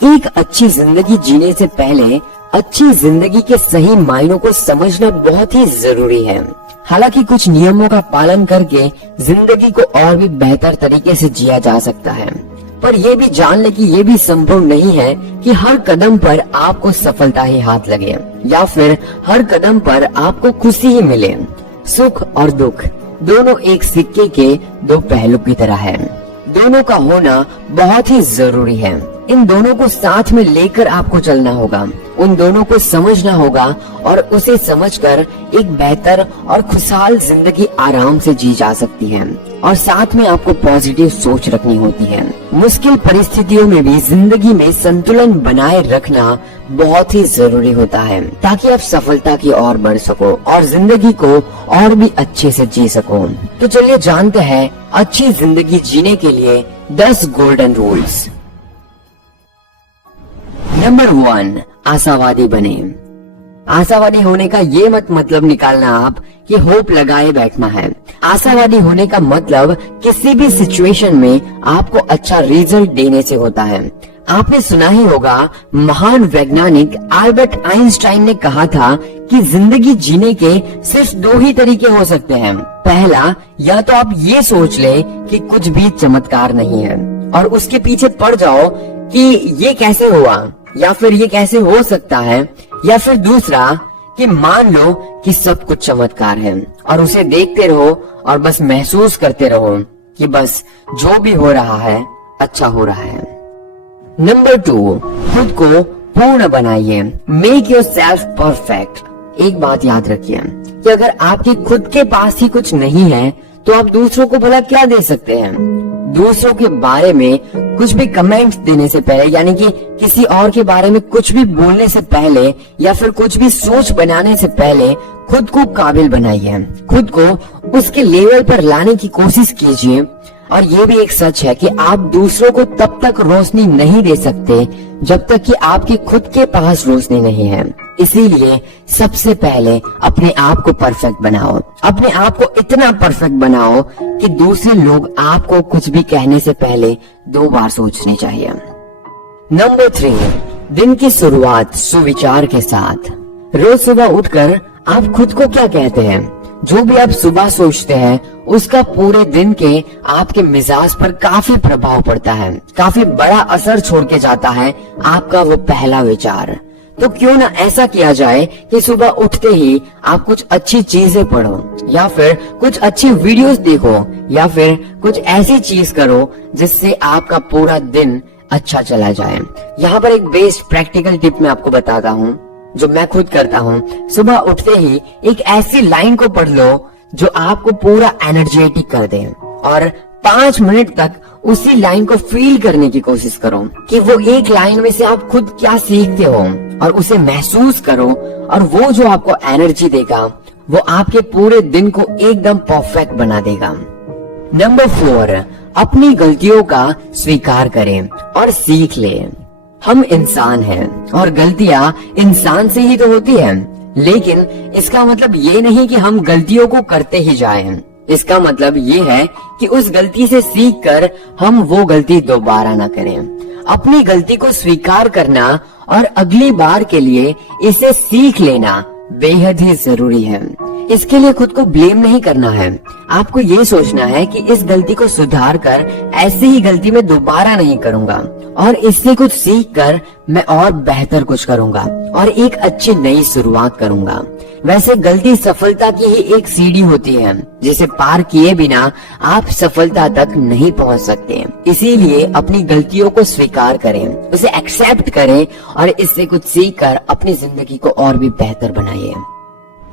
एक अच्छी जिंदगी जीने से पहले अच्छी जिंदगी के सही मायनों को समझना बहुत ही जरूरी है। हालांकि कुछ नियमों का पालन करके जिंदगी को और भी बेहतर तरीके से जिया जा सकता है, पर यह भी जान ले कि ये भी संभव नहीं है कि हर कदम पर आपको सफलता ही हाथ लगे या फिर हर कदम पर आपको खुशी ही मिले। सुख और दुख दोनों एक सिक्के के दो पहलू की तरह है। दोनों का होना बहुत ही जरूरी है। इन दोनों को साथ में लेकर आपको चलना होगा, उन दोनों को समझना होगा और उसे समझकर एक बेहतर और खुशहाल जिंदगी आराम से जी जा सकती है। और साथ में आपको पॉजिटिव सोच रखनी होती है। मुश्किल परिस्थितियों में भी जिंदगी में संतुलन बनाए रखना बहुत ही जरूरी होता है, ताकि आप सफलता की ओर बढ़ सको और जिंदगी को और भी अच्छे से जी सको। तो चलिए जानते हैं अच्छी जिंदगी जीने के लिए 10 गोल्डन रूल्स। नंबर 1, आशावादी बने। आशावादी होने का ये मत मतलब निकालना आप कि होप लगाए बैठना है। आशावादी होने का मतलब किसी भी सिचुएशन में आपको अच्छा रिजल्ट देने से होता है। आपने सुना ही होगा, महान वैज्ञानिक अल्बर्ट आइंस्टाइन ने कहा था कि जिंदगी जीने के सिर्फ 2 ही तरीके हो सकते हैं। पहला, या तो आप ये सोच ले कि कुछ भी चमत्कार नहीं है और उसके पीछे पड़ जाओ कि ये कैसे हुआ या फिर ये कैसे हो सकता है, या फिर दूसरा कि मान लो कि सब कुछ चमत्कार है और उसे देखते रहो और बस महसूस करते रहो कि बस जो भी हो रहा है अच्छा हो रहा है। नंबर 2, खुद को पूर्ण बनाइए। Make yourself perfect. एक बात याद रखिए कि अगर आपके खुद के पास ही कुछ नहीं है तो आप दूसरों को भला क्या दे सकते हैं। दूसरों के बारे में कुछ भी कमेंट्स देने से पहले, यानी कि किसी और के बारे में कुछ भी बोलने से पहले या फिर कुछ भी सोच बनाने से पहले खुद को काबिल बनाइए। खुद को उसके लेवल पर लाने की कोशिश कीजिए। और ये भी एक सच है कि आप दूसरों को तब तक रोशनी नहीं दे सकते जब तक कि आपके खुद के पास रोशनी नहीं है। इसीलिए सबसे पहले अपने आप को परफेक्ट बनाओ। अपने आप को इतना परफेक्ट बनाओ कि दूसरे लोग आपको कुछ भी कहने से पहले 2 बार सोचनी चाहिए। नंबर 3, दिन की शुरुआत सुविचार के साथ। रोज सुबह उठकर आप खुद को क्या कहते हैं? जो भी आप सुबह सोचते हैं उसका पूरे दिन के आपके मिजाज पर काफी प्रभाव पड़ता है, काफी बड़ा असर छोड़ के जाता है आपका वो पहला विचार। तो क्यों ना ऐसा किया जाए कि सुबह उठते ही आप कुछ अच्छी चीजें पढ़ो या फिर कुछ अच्छी वीडियोस देखो या फिर कुछ ऐसी चीज करो जिससे आपका पूरा दिन अच्छा चला जाए। यहाँ पर एक बेस्ट प्रैक्टिकल टिप मैं आपको बताता हूँ जो मैं खुद करता हूँ। सुबह उठते ही एक ऐसी लाइन को पढ़ लो जो आपको पूरा एनर्जेटिक कर दे और 5 मिनट तक उसी लाइन को फील करने की कोशिश करो कि वो एक लाइन में से आप खुद क्या सीखते हो और उसे महसूस करो। और वो जो आपको एनर्जी देगा वो आपके पूरे दिन को एकदम परफेक्ट बना देगा। नंबर 4, अपनी गलतियों का स्वीकार करें और सीख लें। हम इंसान हैं और गलतियां इंसान से ही तो होती हैं, लेकिन इसका मतलब ये नहीं कि हम गलतियों को करते ही जाएं। इसका मतलब ये है कि उस गलती से सीखकर हम वो गलती दोबारा ना करें। अपनी गलती को स्वीकार करना और अगली बार के लिए इसे सीख लेना बेहद ही जरूरी है। इसके लिए खुद को ब्लेम नहीं करना है। आपको ये सोचना है कि इस गलती को सुधार कर ऐसी ही गलती मैं दोबारा नहीं करूंगा और इससे कुछ सीख कर मैं और बेहतर कुछ करूंगा और एक अच्छी नई शुरुआत करूंगा। वैसे गलती सफलता की ही एक सीढ़ी होती है जिसे पार किए बिना आप सफलता तक नहीं पहुंच सकते। इसीलिए अपनी गलतियों को स्वीकार करें, उसे एक्सेप्ट करें और इससे कुछ सीख कर अपनी जिंदगी को और भी बेहतर बनाइए।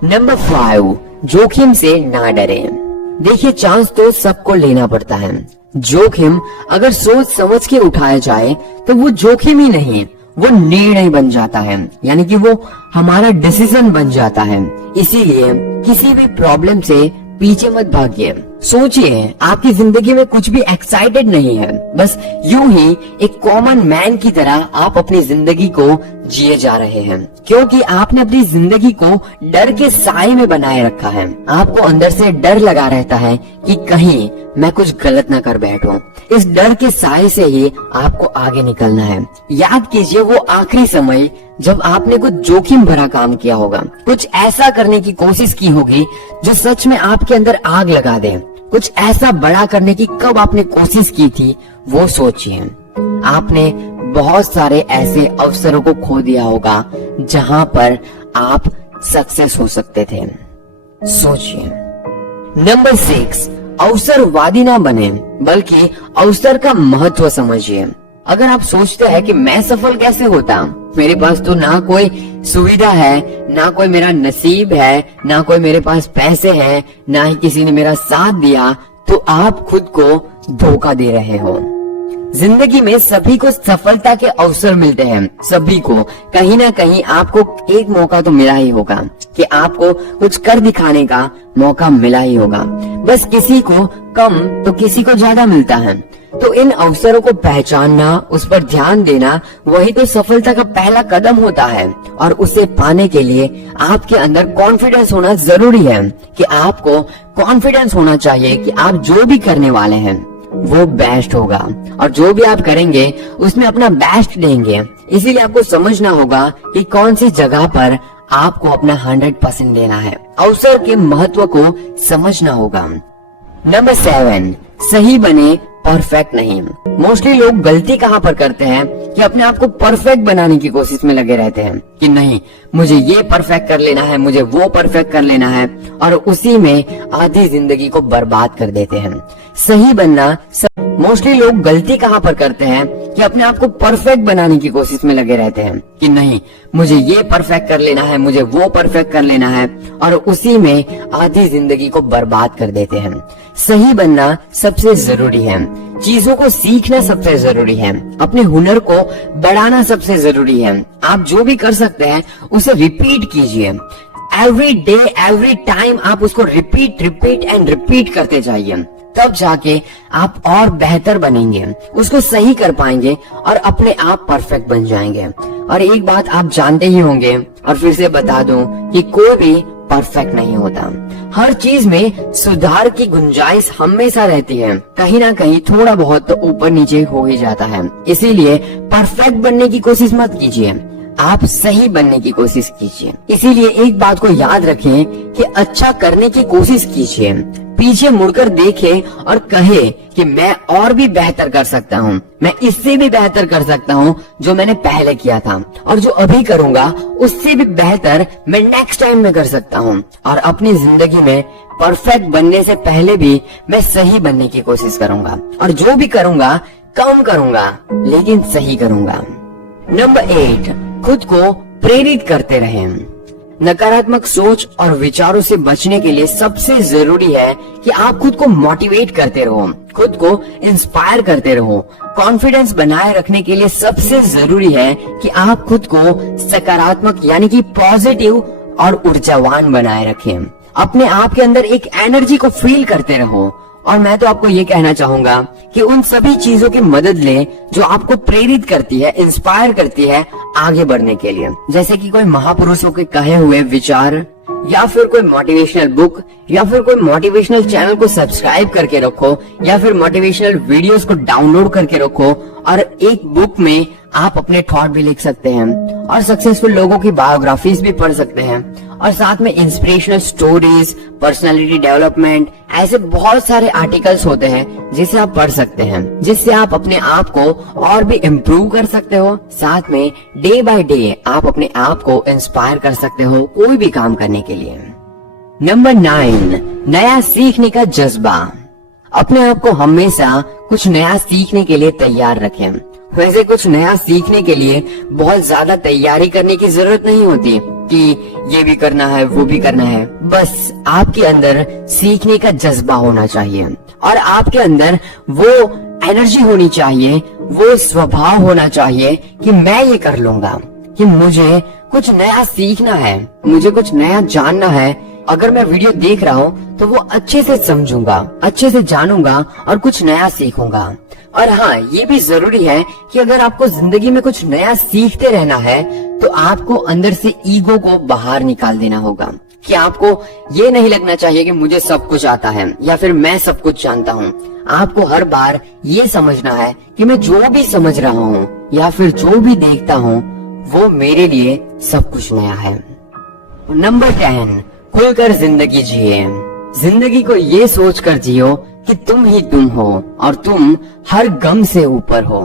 नंबर 5, जोखिम से ना डरें। देखिए, चांस तो सबको लेना पड़ता है। जोखिम अगर सोच समझ के उठाया जाए तो वो जोखिम ही नहीं, वो निर्णय बन जाता है, यानी कि वो हमारा डिसीजन बन जाता है। इसीलिए किसी भी प्रॉब्लम से पीछे मत भागिए, सोचिए, आपकी जिंदगी में कुछ भी एक्साइटेड नहीं है, बस यूं ही एक कॉमन मैन की तरह आप अपनी जिंदगी को जिए जा रहे हैं, क्योंकि आपने अपनी जिंदगी को डर के साए में बनाए रखा है। आपको अंदर से डर लगा रहता है कि कहीं मैं कुछ गलत ना कर बैठूं। इस डर के साए से ही आपको आगे निकलना है। याद कीजिए वो आखिरी समय जब आपने कुछ जोखिम भरा काम किया होगा, कुछ ऐसा करने की कोशिश की होगी जो सच में आपके अंदर आग लगा दे। कुछ ऐसा बड़ा करने की कब आपने कोशिश की थी, वो सोचिए। आपने बहुत सारे ऐसे अवसरों को खो दिया होगा जहां पर आप सक्सेस हो सकते थे। सोचिए। नंबर 6, अवसरवादी ना बने, बल्कि अवसर का महत्व समझिए। अगर आप सोचते हैं कि मैं सफल कैसे होता, मेरे पास तो ना कोई सुविधा है, ना कोई मेरा नसीब है, ना कोई मेरे पास पैसे हैं, ना ही किसी ने मेरा साथ दिया, तो आप खुद को धोखा दे रहे हो। जिंदगी में सभी को सफलता के अवसर मिलते हैं, सभी को कहीं ना कहीं आपको एक मौका तो मिला ही होगा कि आपको कुछ कर दिखाने का मौका मिला ही होगा। बस किसी को कम तो किसी को ज्यादा मिलता है। तो इन अवसरों को पहचानना, उस पर ध्यान देना, वही तो सफलता का पहला कदम होता है। और उसे पाने के लिए आपके अंदर कॉन्फिडेंस होना जरूरी है कि आपको कॉन्फिडेंस होना चाहिए कि आप जो भी करने वाले हैं वो बेस्ट होगा, और जो भी आप करेंगे उसमें अपना बेस्ट देंगे। इसीलिए आपको समझना होगा कि कौन सी जगह पर आपको अपना 100% देना है। अवसर के महत्व को समझना होगा। नंबर 7, सही बने, परफेक्ट नहीं। मोस्टली लोग गलती कहाँ पर करते हैं कि अपने आप को परफेक्ट बनाने की कोशिश में लगे रहते हैं कि नहीं, मुझे ये परफेक्ट कर लेना है, मुझे वो परफेक्ट कर लेना है, और उसी में आधी जिंदगी को बर्बाद कर देते हैं। सही बनना, मोस्टली लोग गलती कहाँ पर करते हैं कि अपने आप को परफेक्ट बनाने की कोशिश में लगे रहते हैं कि नहीं, मुझे ये परफेक्ट कर लेना है, मुझे वो परफेक्ट कर लेना है, और उसी में आधी जिंदगी को बर्बाद कर देते हैं। सही बनना सबसे जरूरी है, चीजों को सीखना सबसे जरूरी है, अपने हुनर को बढ़ाना सबसे जरूरी है। आप जो भी कर सकते हैं उसे रिपीट कीजिए। एवरी डे, एवरी टाइम आप उसको रिपीट एंड रिपीट करते जाइए, तब जाके आप और बेहतर बनेंगे, उसको सही कर पाएंगे और अपने आप परफेक्ट बन जाएंगे। और एक बात आप जानते ही होंगे, और फिर से बता दूं कि कोई भी परफेक्ट नहीं होता। हर चीज में सुधार की गुंजाइश हमेशा रहती है, कहीं ना कहीं थोड़ा बहुत तो ऊपर नीचे हो ही जाता है। इसीलिए परफेक्ट बनने की कोशिश मत कीजिए, आप सही बनने की कोशिश कीजिए। इसीलिए एक बात को याद रखें कि अच्छा करने की कोशिश कीजिए, पीछे मुड़कर देखें और कहे कि मैं और भी बेहतर कर सकता हूँ, मैं इससे भी बेहतर कर सकता हूँ जो मैंने पहले किया था, और जो अभी करूँगा उससे भी बेहतर मैं नेक्स्ट टाइम में कर सकता हूँ। और अपनी जिंदगी में परफेक्ट बनने से पहले भी मैं सही बनने की कोशिश करूँगा, और जो भी करूँगा कम करूँगा लेकिन सही करूँगा। नंबर 8, खुद को प्रेरित करते रहें। नकारात्मक सोच और विचारों से बचने के लिए सबसे जरूरी है कि आप खुद को मोटिवेट करते रहो, खुद को इंस्पायर करते रहो। कॉन्फिडेंस बनाए रखने के लिए सबसे जरूरी है कि आप खुद को सकारात्मक यानी कि पॉजिटिव और ऊर्जावान बनाए रखें। अपने आप के अंदर एक एनर्जी को फील करते रहो। और मैं तो आपको ये कहना चाहूंगा कि उन सभी चीजों की मदद लें जो आपको प्रेरित करती है, इंस्पायर करती है आगे बढ़ने के लिए। जैसे कि कोई महापुरुषों के कहे हुए विचार, या फिर कोई मोटिवेशनल बुक, या फिर कोई मोटिवेशनल चैनल को सब्सक्राइब करके रखो, या फिर मोटिवेशनल वीडियोस को डाउनलोड करके रखो। और एक बुक में आप अपने थॉट भी लिख सकते हैं, और सक्सेसफुल लोगों की बायोग्राफीज भी पढ़ सकते हैं, और साथ में इंस्पिरेशनल स्टोरीज, पर्सनालिटी डेवलपमेंट, ऐसे बहुत सारे आर्टिकल्स होते हैं जिसे आप पढ़ सकते हैं, जिससे आप अपने आप को और भी इम्प्रूव कर सकते हो। साथ में डे बाय डे आप अपने आप को इंस्पायर कर सकते हो कोई भी काम करने के लिए। नंबर 9, नया सीखने का जज्बा। अपने आप को हमेशा कुछ नया सीखने के लिए तैयार रखें। वैसे कुछ नया सीखने के लिए बहुत ज्यादा तैयारी करने की जरूरत नहीं होती कि ये भी करना है, वो भी करना है। बस आपके अंदर सीखने का जज्बा होना चाहिए, और आपके अंदर वो एनर्जी होनी चाहिए, वो स्वभाव होना चाहिए कि मैं ये कर लूंगा, कि मुझे कुछ नया सीखना है, मुझे कुछ नया जानना है, अगर मैं वीडियो देख रहा हूँ तो वो अच्छे से समझूंगा, अच्छे से जानूंगा और कुछ नया सीखूंगा। और हाँ, ये भी जरूरी है कि अगर आपको जिंदगी में कुछ नया सीखते रहना है तो आपको अंदर से ईगो को बाहर निकाल देना होगा कि आपको ये नहीं लगना चाहिए कि मुझे सब कुछ आता है या फिर मैं सब कुछ जानता हूँ। आपको हर बार ये समझना है कि मैं जो भी समझ रहा हूँ या फिर जो भी देखता हूँ वो मेरे लिए सब कुछ नया है। नंबर 10, खुलकर जिंदगी जिए। जिंदगी को ये सोच कर जियो कि तुम ही तुम हो और तुम हर गम से ऊपर हो।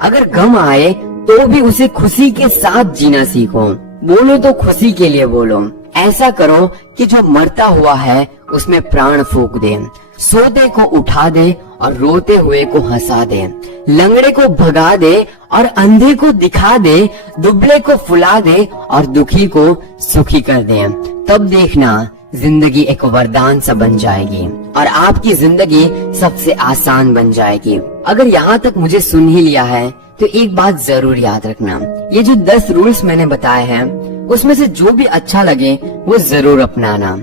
अगर गम आए तो भी उसे खुशी के साथ जीना सीखो। बोलो तो खुशी के लिए बोलो। ऐसा करो कि जो मरता हुआ है उसमें प्राण फूंक दे, सोते को उठा दे और रोते हुए को हंसा दे, लंगड़े को भगा दे और अंधे को दिखा दे, दुबले को फुला दे और दुखी को सुखी कर दे। तब देखना जिंदगी एक वरदान सा बन जाएगी और आपकी जिंदगी सबसे आसान बन जाएगी। अगर यहाँ तक मुझे सुन ही लिया है तो एक बात जरूर याद रखना, ये जो 10 रूल्स मैंने बताए हैं उसमें से जो भी अच्छा लगे वो जरूर अपनाना।